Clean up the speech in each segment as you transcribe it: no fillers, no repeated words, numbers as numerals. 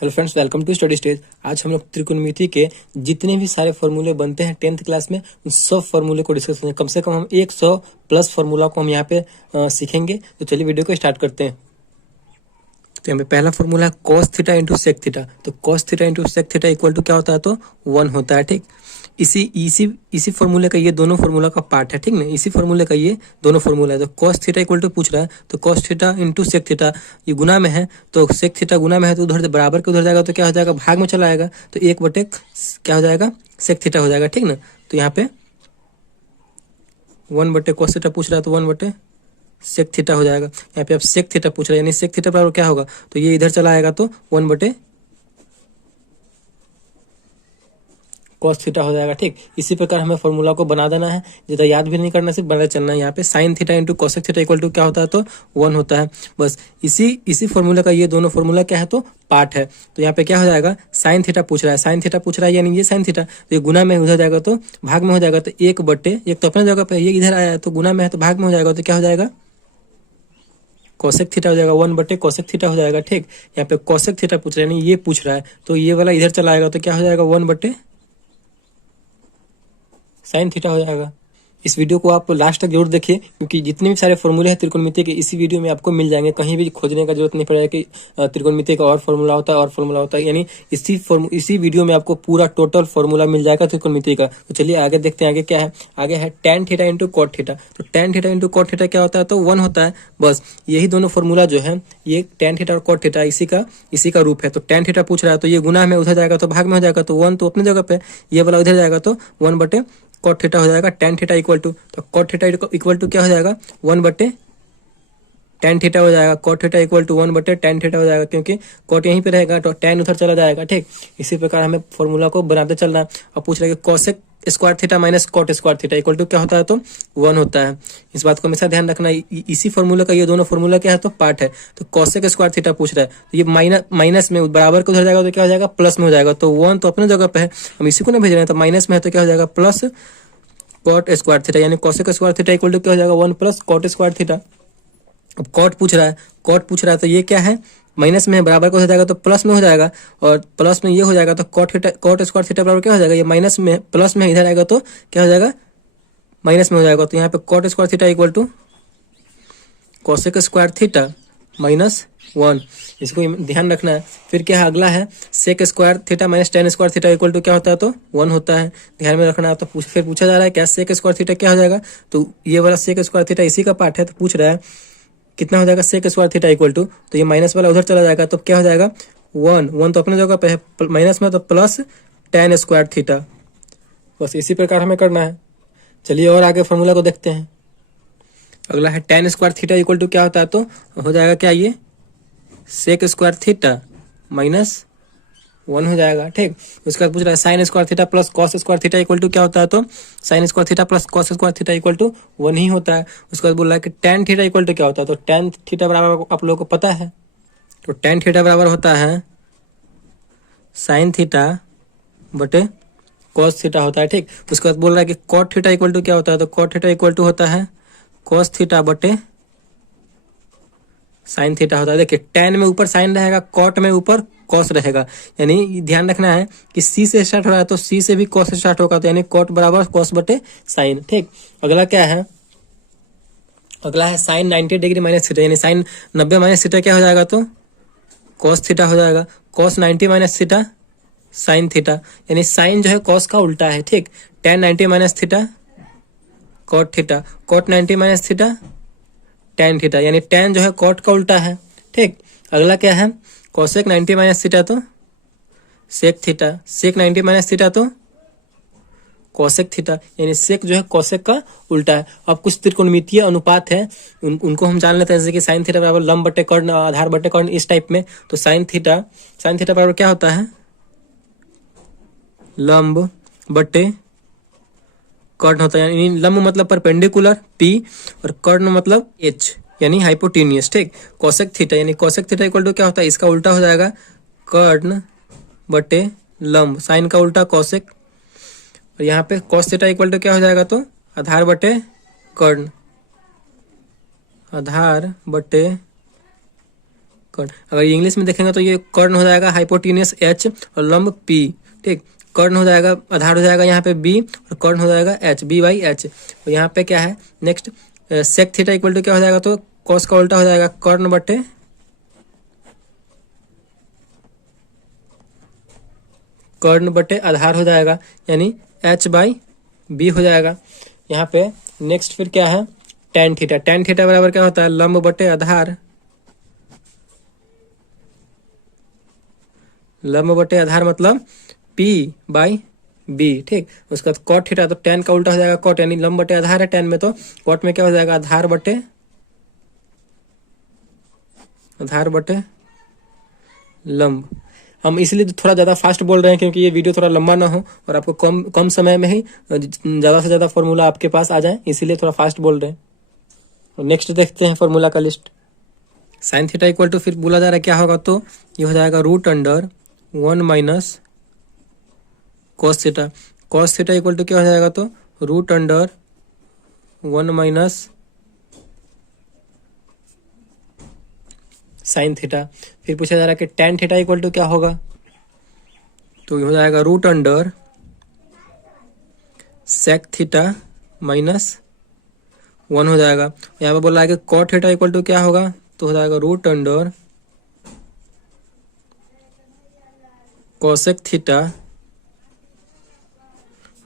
Hello friends, welcome to Study Stage. आज हम लोग त्रिकोणमिति के जितने भी सारे फॉर्मूले बनते हैं 10th क्लास में, उन सब फॉर्मूले को डिस्कस करेंगे। कम से कम हम 100 प्लस फॉर्मूला को हम यहाँ पे सीखेंगे। तो चलिए वीडियो को स्टार्ट करते हैं। तो यहाँ पे पहला फॉर्मूला है cos theta into sec theta. तो cos theta into sec theta equal to क्या होता है? तो 1 होता है। ठीक, इसी फॉर्मूले का ये दोनों फॉर्मूला का पार्ट है। ठीक ना, इसी फॉर्मूले का ये दोनों फॉर्मूला है। तो cos थीटा इक्वल टू पूछ रहा है, तो cos theta into sec theta ये गुना में है, तो सेक थीटा गुना में है तो उधर से बराबर के उधर जाएगा तो क्या हो जाएगा? भाग में चला आएगा। तो 1/, क्या हो जाएगा? सेक थीटा हो जाएगा। ठीक ना, तो यहाँ पे 1/, cos थीटा पूछ रहा है तो 1/, सेक थीटा हो जाएगा। यहाँ पे अब सेक थीटा पूछ रहा है, यानी सेक थीटा बराबर क्या होगा? तो ये इधर चला आएगा तो 1/, cos थीटा हो जाएगा। ठीक, इसी प्रकार हमें फॉर्मूला को बना देना है, ज़्यादा याद भी नहीं करना, सिर्फ बना चलना है। यहाँ पे sine theta into cosec theta equal to क्या होता है? तो 1 होता है। बस इसी फॉर्मूला का ये दोनों फॉर्मूला क्या है? तो पार्ट है। तो यहाँ पे क्या हो जाएगा? साइन थीटा पूछ रहा है, साइन थीटा पूछ रहा है, यानी ये साइन थीटा, तो ये गुना में उधर जाएगा तो भाग में हो जाएगा। तो 1/, एक तो अपने जगह पे ये इधर आया है तो गुना में है तो भाग में हो जाएगा। तो क्या हो जाएगा? कोसेक थीटा हो जाएगा, 1/, कोसेक थीटा हो जाएगा। ठीक, यहाँ पे कोसेक थीटा पूछ रहा है, यानी ये पूछ रहा है, तो ये वाला इधर चला आएगा तो क्या हो जाएगा? 1/, साइन थीटा हो जाएगा। इस वीडियो को आप लास्ट तक जरूर देखिए, क्योंकि जितने भी सारे फॉर्मूले हैं त्रिकोणमिति के इसी वीडियो में आपको मिल जाएंगे। कहीं भी खोजने का जरूरत नहीं पड़ेगा कि त्रिकोणमिति का और फॉर्मूला होता है और फॉर्मूला होता है, यानी इसी वीडियो में आपको पूरा टोटल फॉर्मूला मिल जाएगा त्रिकोणमिति का। तो चलिए आगे देखते हैं, आगे क्या है। आगे है tan theta into cot theta. तो tan theta into cot theta क्या होता है? तो 1 होता है। बस यही दोनों फॉर्मूला जो है, ये tan थीटा और कॉट थीटा इसी का रूप है। तो tan थीटा पूछ रहा है तो ये गुना में उधर जाएगा तो भाग में हो जाएगा। तो 1 तो अपने जगह पे, ये वाला उधर जाएगा तो 1/, कॉट थीटा हो जाएगा। tan थीटा इक्वल टू, तो कॉट थीटा इक्वल टू क्या हो जाएगा? 1/, tan थीटा हो जाएगा। Cot theta equal to 1/, tan theta हो जाएगा, क्योंकि कॉट यहीं पे रहेगा तो tan उधर चला जाएगा। ठीक, इसी प्रकार हमें फॉर्मूला को बनाते चलना है। अब पूछ रहे हैं cosec square theta minus cot square theta equal to क्या होता है? तो 1 होता है। इस बात को हमेशा ध्यान रखना। इसी फॉर्मूला का ये दोनों फॉर्मूला क्या है? तो पार्ट है। तो कोसेक स्क्वायर थीटा पूछ रहा है, तो ये माइनस में बराबर को उधर जाएगा तो क्या हो जाएगा? प्लस में हो जाएगा। तो 1 तो अपने जगह पे है, हम इसी को नहीं भेज रहे हैं, तो माइनस में है तो क्या हो जाएगा? प्लस कॉट स्क्वायर थीटा, यानी cosec square theta equal to क्या हो जाएगा? 1 प्लस कॉट स्क्वायर थीटा। अब कॉट पूछ रहा है तो ये क्या है? माइनस में है, बराबर का हो जाएगा तो प्लस में हो जाएगा, और प्लस में ये हो जाएगा तो कॉट स्क्वायर थीटा बराबर क्या हो जाएगा? ये माइनस में प्लस में इधर आएगा तो क्या हो जाएगा? माइनस में हो जाएगा। तो यहाँ पे cot square theta equal to cosec square theta minus 1, इसको ध्यान रखना है। फिर क्या है? अगला है sec square theta minus tan square theta equal to क्या होता है? तो 1 होता है। ध्यान में रखना है। तो फिर पूछा जा रहा है क्या? सेक स्क्वायर थीटा क्या हो जाएगा? तो ये वाला सेक स्क्वायर थीटा इसी का पार्ट है, तो पूछ रहा है कितना हो जाएगा? Sec square theta equal to, तो ये माइनस वाला उधर चला जाएगा तो क्या हो जाएगा? 1 तो अपने जगह पे है, माइनस में तो प्लस tan स्क्वायर थीटा। बस इसी प्रकार हमें करना है। चलिए और आगे फॉर्मूला को देखते हैं। अगला है tan square theta equal to क्या होता है? तो हो जाएगा क्या? ये सेक स्क्वायर थीटा माइनस 1 हो जाएगा। ठीक, उसके बाद पूछ रहा है sine square theta plus cos square theta equal to क्या होता है? तो sine square theta plus cos square theta equal to 1 ही होता है। उसके बाद बोल रहा है कि tan थीटा इक्वल टू क्या होता है? तो tan थीटा बराबर आप लोगों को पता है, तो tan थीटा बराबर होता है साइन थीटा बटे कॉस थीटा होता है। ठीक, उसके बाद बोल रहा है कि कॉट थीटा इक्वल टू क्या होता है? तो कॉट थीटा इक्वल टू होता है कॉस थीटा बटे साइन थीटा होता है। देखिए tan में ऊपर साइन रहेगा, कॉट में ऊपर कॉस रहेगा, यानी ध्यान रखना है कि सी से स्टार्ट हो रहा है तो सी से भी कॉस स्टार्ट होगा, तो यानी कॉट बराबर कॉस बटे साइन। ठीक, अगला क्या है? अगला है साइन 90 डिग्री माइनस थीटा, यानी साइन 90 माइनस थीटा क्या हो जाएगा? तो कॉस थीटा हो जाएगा। Cos 90 minus theta sine theta, यानी साइन जो है कॉस का उल्टा है। ठीक, tan 90 minus theta cot theta, cot 90 minus theta tan theta, यानी tan जो है कॉट का उल्टा है। ठीक, अगला क्या है? कोसेक 90 माइनस थीटा तो सेक थीटा, सेक 90 माइनस थीटा तो कोसेक थीटा, यानी सेक जो है कोसेक का उल्टा है। अब कुछ त्रिकोणमितीय अनुपात है, उनको हम जान लेते हैं, जैसे कि साइन थीटा बराबर लंब बटे कर्ण, आधार बटे कर्ण, इस टाइप में। तो साइन थीटा बराबर क्या होता है? लंब बटे कर्ण होता है, यानी लंब मतलब परपेंडिकुलर P और कर्ण मतलब H, यानी हाइपोटेनियस। ठीक, कोसेक थीटा, यानी कोसेक थीटा इक्वल टू क्या होता है? इसका उल्टा हो जाएगा कर्ण बटे लंब, साइन का उल्टा कोसेक, और यहाँ पे कॉस थीटा इक्वल टू क्या हो जाएगा? तो आधार बटे कर्ण, आधार बटे कर्ण। अगर इंग्लिश में देखेंगे तो ये कर्ण हो जाएगा हाइपोटेन्यूस H और लंब P, ठीक। कर्ण हो जाएगा, आधार हो जाएगा यहाँ पे B और कर्ण हो जाएगा H, B/H। और यहाँ पे क्या है next, sec theta equal to क्या हो जाएगा, तो कॉस का उल्टा हो जाएगा कर्ण बटे आधार हो जाएगा, यानी H/B हो जाएगा। यहाँ पे नेक्स्ट फिर क्या है, टेन थीटा। टेन थीटा बराबर क्या होता है, लंब बटे आधार, लंब बटे आधार मतलब P/B, ठीक। उसका कॉट थीटा, तो टेन का उल्टा हो जाएगा कॉट, यानी लंब बटे आधार है टेन में, तो कॉट में क्या हो जाएगा, आधार बटे लंब। हम इसलिए थोड़ा ज़्यादा फास्ट बोल रहे हैं क्योंकि ये वीडियो थोड़ा लंबा ना हो और आपको कम समय में ही ज़्यादा से ज़्यादा फॉर्मूला आपके पास आ जाए, इसीलिए थोड़ा फास्ट बोल रहे हैं। और नेक्स्ट देखते हैं फॉर्मूला का list. Sine theta equal to फिर बोला जा रहा है क्या होगा, तो ये हो जाएगा √1 minus cos theta. Cos theta equal to क्या हो जाएगा, तो √1 माइनस साइन थीटा। फिर पूछा जा रहा है कि टेन थीटा इक्वल टू क्या होगा, तो ये हो जाएगा √सेक थीटा माइनस 1 हो जाएगा। यहाँ पे बोल रहा है कि कॉट थीटा इक्वल टू क्या होगा, तो हो जाएगा √कोसेक थीटा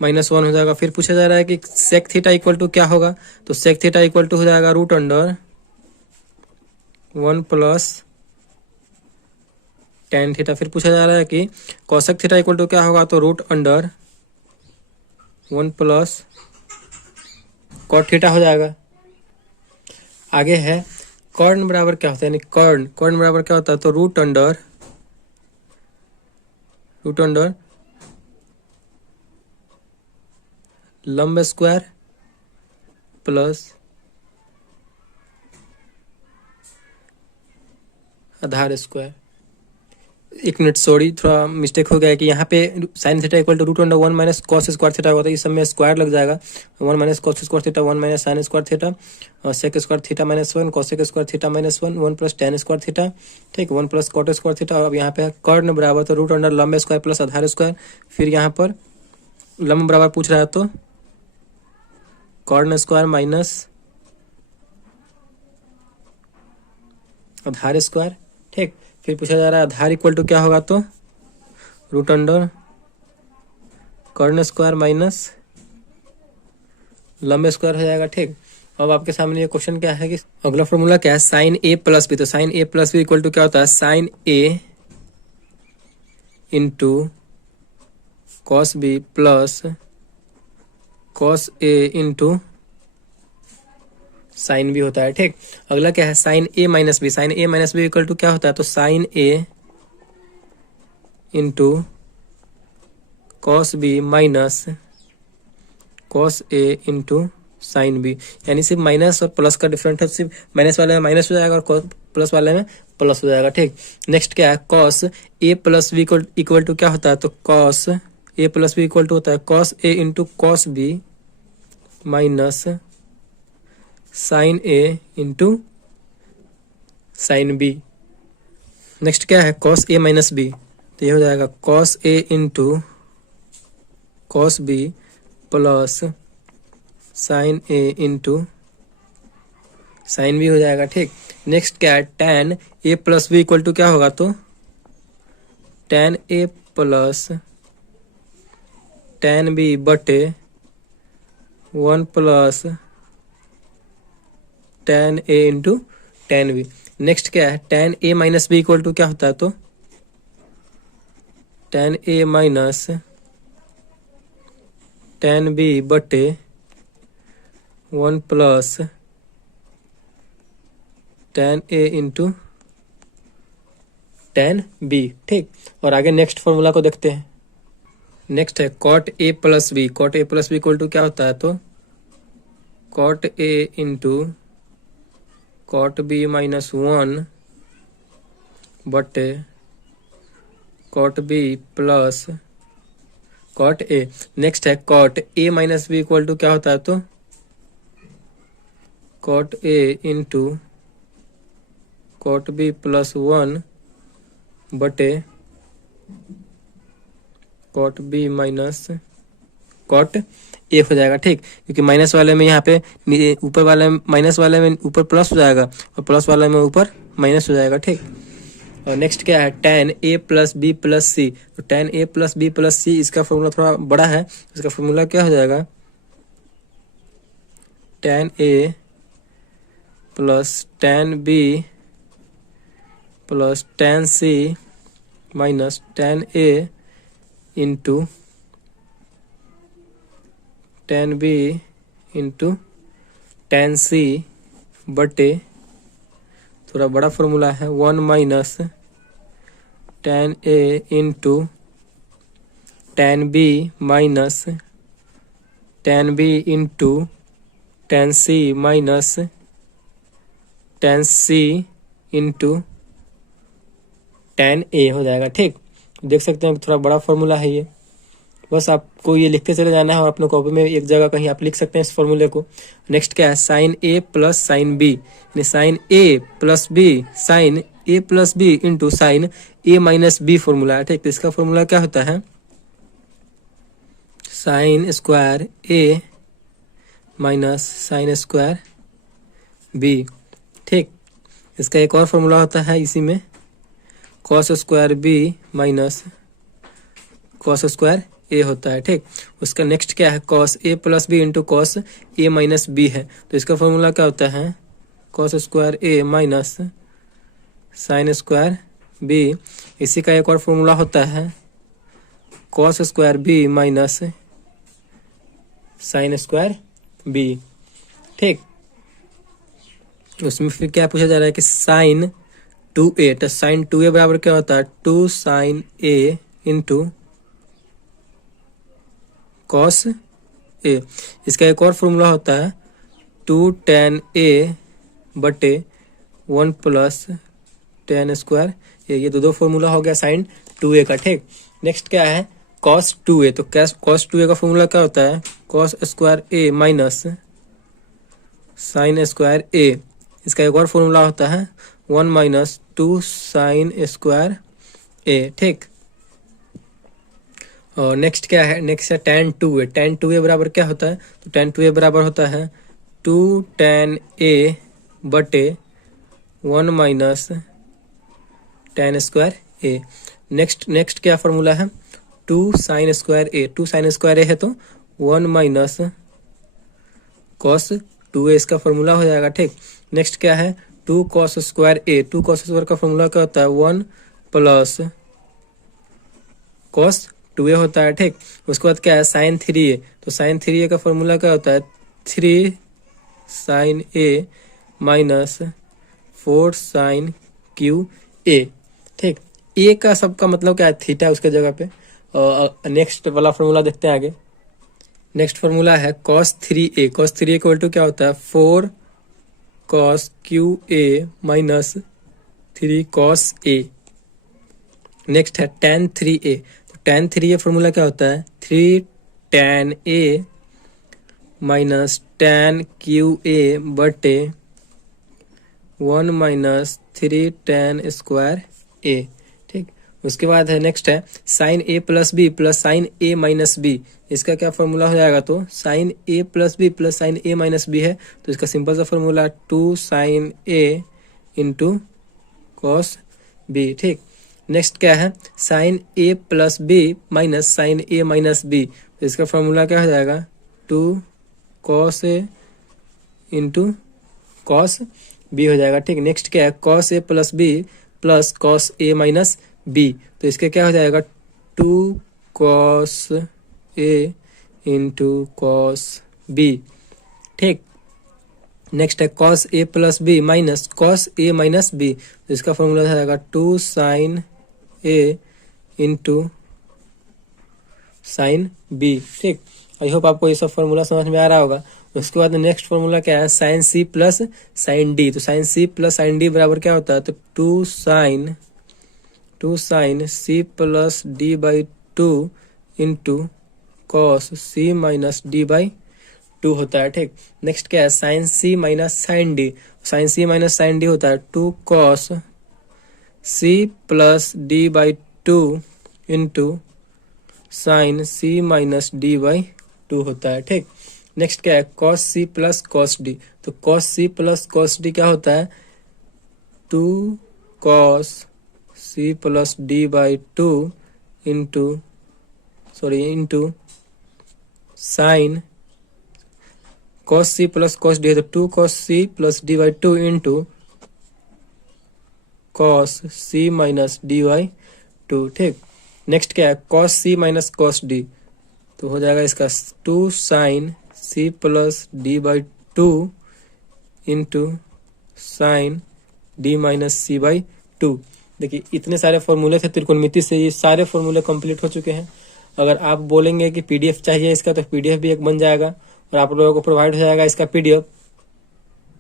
-1 हो जाएगा। फिर पूछा जा रहा है कि सेक थीटा इक्वल टू क्या होगा, तो सेक थीटा इक्वल टू हो जाएगा √1 प्लस टेन थीटा। फिर पूछा जा रहा है कि कोसेक थीटा इक्वल टू क्या होगा, तो √1 प्लस कॉट थीटा हो जाएगा। आगे है कर्ण बराबर क्या होता है, यानी कर्ण बराबर क्या होता है, तो रूट अंडर लंब स्क्वायर प्लस आधार स्क्वायर। एक मिनट, सॉरी, थोड़ा मिस्टेक हो गया है कि यहाँ पे sine theta equal to √1 minus cos square theta होता है, इस सब में स्क्वायर लग जाएगा। 1 minus cos square theta, 1 minus sine square theta, sec square theta -1, cosec square theta -1, 1 plus tan square theta, ठीक, 1 प्लस कॉट स्क्वायर थीटा। अब यहाँ पे कर्ण बराबर तो √ लंब स्क्वायर प्लस आधार स्क्वायर। फिर यहाँ पर लंब बराबर पूछ रहा है तो कर्ण स्क्वायर माइनस आधार स्क्वायर, ठीक। फिर पूछा जा रहा है आधार इक्वल टू क्या होगा, तो √ कर्ण स्क्वायर माइनस लंब स्क्वायर हो जाएगा, ठीक। अब आपके सामने ये क्वेश्चन क्या है कि अगला फॉर्मूला क्या है, साइन A प्लस बी। तो sine A plus B equal to क्या होता है, sine A into cos B plus cos A into sine B होता है, ठीक। अगला क्या है, sine A minus B. Sine A minus B equal to क्या होता है, तो sine A into cos B minus cos A into sine B. यानी सिर्फ माइनस और प्लस का डिफरेंट है, सिर्फ माइनस वाले में माइनस हो जाएगा और प्लस वाले में प्लस हो जाएगा, ठीक। नेक्स्ट क्या है, cos A plus B equal to क्या होता है, तो cos A plus B equal to होता है cos A into cos B minus sine A into sine B. Next क्या है, कॉस A माइनस बी, तो ये हो जाएगा cos A into cos B plus sine A into sine B हो जाएगा, ठीक। नेक्स्ट क्या है, tan A plus B equal to क्या होगा, तो tan A plus tan B बटे 1 plus tan A into tan B। नेक्स्ट क्या है, tan A minus B equal to क्या होता है, तो tan A minus tan B बटे 1 plus tan A into tan B, ठीक। और आगे नेक्स्ट फॉर्मूला को देखते हैं। नेक्स्ट है cot A plus B. cot A plus B equal to क्या होता है, तो cot A into cot B -1 बटे cot B plus cot A। Next है cot A minus B equal to क्या होता है, तो cot A into cot B plus 1 बटे cot B minus cot A हो जाएगा। ठीक, क्योंकि माइनस वाले में यहाँ पे ऊपर वाले माइनस वाले में ऊपर प्लस हो जाएगा और प्लस वाले में ऊपर माइनस हो जाएगा। ठीक, और नेक्स्ट क्या है, tan a plus B plus C. तो tan a plus B plus C, इसका फॉर्मूला थोड़ा बड़ा है, इसका फॉर्मूला क्या हो जाएगा, tan a plus tan b plus tan c minus tan a into tan b into tan c बटे, थोड़ा बड़ा फॉर्मूला है, 1 minus tan a into tan b minus tan b into tan c minus tan c into tan a हो जाएगा। ठीक, देख सकते हैं थोड़ा बड़ा फॉर्मूला है ये, बस आपको ये लिखते चले जाना है और अपने कॉपी में एक जगह कहीं आप लिख सकते हैं इस फॉर्मूले को। नेक्स्ट क्या है, sine A plus sine B, यानी sine A plus B sine A plus B into sine A minus B formula है। ठीक, तो इसका फॉर्मूला क्या होता है, sine square A minus sine square B. ठीक, इसका एक और फॉर्मूला होता है इसी में, cos square B minus cos square A होता है। ठीक, उसका नेक्स्ट क्या है, cos A plus B into cos A minus B है। तो इसका फॉर्मूला क्या होता है, cos square A minus sine square B. इसी का एक और फॉर्मूला होता है, cos square B minus sine square B. ठीक, उसमें फिर क्या पूछा जा रहा है कि साइन 2a, तो साइन 2a बराबर क्या होता है, 2 साइन a इंटू कॉस ए। इसका एक और फॉर्मूला होता है, 2 tan a बटे 1 प्लस tan स्क्वायर ए। ये दो फॉर्मूला हो गया साइन 2a का। ठीक, नेक्स्ट क्या है, cos 2a। तो cos 2a का फॉर्मूला क्या होता है, cos square a minus sine square a। इसका एक और फॉर्मूला होता है 1 माइनस 2 साइन स्क्वायर a। ठीक, और नेक्स्ट क्या है, नेक्स्ट है tan 2a। tan 2a बराबर क्या होता है, तो tan 2a बराबर होता है 2 tan a बटे 1 minus tan square a। Next क्या फॉर्मूला है, 2 sine square a। 2 sine square a है तो 1 माइनस कॉस 2a इसका फॉर्मूला हो जाएगा। ठीक, नेक्स्ट क्या है, 2 cos square a। 2 cos square का फॉर्मूला क्या होता है, 1 प्लस कॉस 2a होता है। ठीक, उसके बाद क्या है, साइन 3a। तो साइन 3a का फॉर्मूला क्या होता है, 3 sine a minus 4 sine cube A. ठीक, ए का सबका मतलब क्या है, थीटा उसके जगह पे। और नेक्स्ट वाला फॉर्मूला देखते हैं आगे। नेक्स्ट फॉर्मूला है cos 3a। cos 3a equal to क्या होता है, 4 cos cube A minus 3 cos a। Next है tan 3a। tan 3a formula क्या होता है, 3 tan a minus tan cube A बटे 1 माइनस 3 tan स्क्वायर a। ठीक, उसके बाद है नेक्स्ट है sine a plus B plus sine a minus B. इसका क्या फॉर्मूला हो जाएगा, तो sine a plus B plus sine a minus B है, तो इसका सिंपल सा formula 2 sine a into cos B. ठीक, नेक्स्ट क्या है, sine a plus B minus sine a minus B. तो इसका फॉर्मूला क्या हो जाएगा, 2 cos a into cos B हो जाएगा। ठीक, नेक्स्ट क्या है, cos a plus B plus cos a minus B. तो इसका क्या हो जाएगा, 2 cos a into cos B. ठीक, नेक्स्ट है cos a plus B minus cos a minus B. तो इसका फॉर्मूला हो जाएगा 2 sine a into sine B. ठीक, आई होप आपको ये सब फॉर्मूला समझ में आ रहा होगा। उसके बाद नेक्स्ट फॉर्मूला क्या है, sine C plus sine D. तो sine C plus sine D बराबर क्या होता है, तो 2 sine C plus D by 2 into cos C minus D by 2 होता है। ठीक, नेक्स्ट क्या है, sine C minus sine D. Sine C minus sine D होता है 2 cos C plus D by 2 into sine C minus D by 2 होता है। ठीक, नेक्स्ट क्या है, cos C plus cos D. तो cos C plus cos D क्या होता है, 2 cos C plus D by 2 into sine cos C plus cos D है तो 2 cos C plus D by 2 into cos C minus D by 2। ठीक, next क्या है, cos C minus cos D. तो हो जाएगा इसका 2 sine C plus D by 2 into sine D minus C by 2। देखिए इतने सारे फॉर्मूले थे त्रिकोणमिति से, ये सारे फॉर्मूले कंप्लीट हो चुके हैं। अगर आप बोलेंगे कि पीडीएफ चाहिए इसका तो पीडीएफ भी एक बन जाएगा और आप लोगों को प्रोवाइड हो जाएगा इसका पीडीएफ।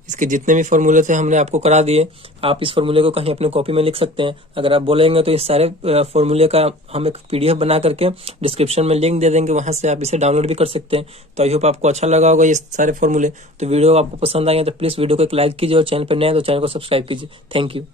इसके जितने भी फॉर्मूले थे हमने आपको करा दिए। आप इस फॉर्मूले को कहीं अपने कॉपी में लिख सकते हैं। अगर आप बोलेंगे तो इस सारे फॉर्मूले का हम एक पीडीएफ बना करके डिस्क्रिप्शन में लिंक दे देंगे, वहां से आप इसे डाउनलोड भी कर सकते हैं। तो आई होप आपको अच्छा लगा होगा ये सारे फॉर्मूले। तो वीडियो आपको पसंद आए तो प्लीज वीडियो को एक लाइक कीजिए और चैनल पर नए हैं तो चैनल को सब्सक्राइब कीजिए। Thank you.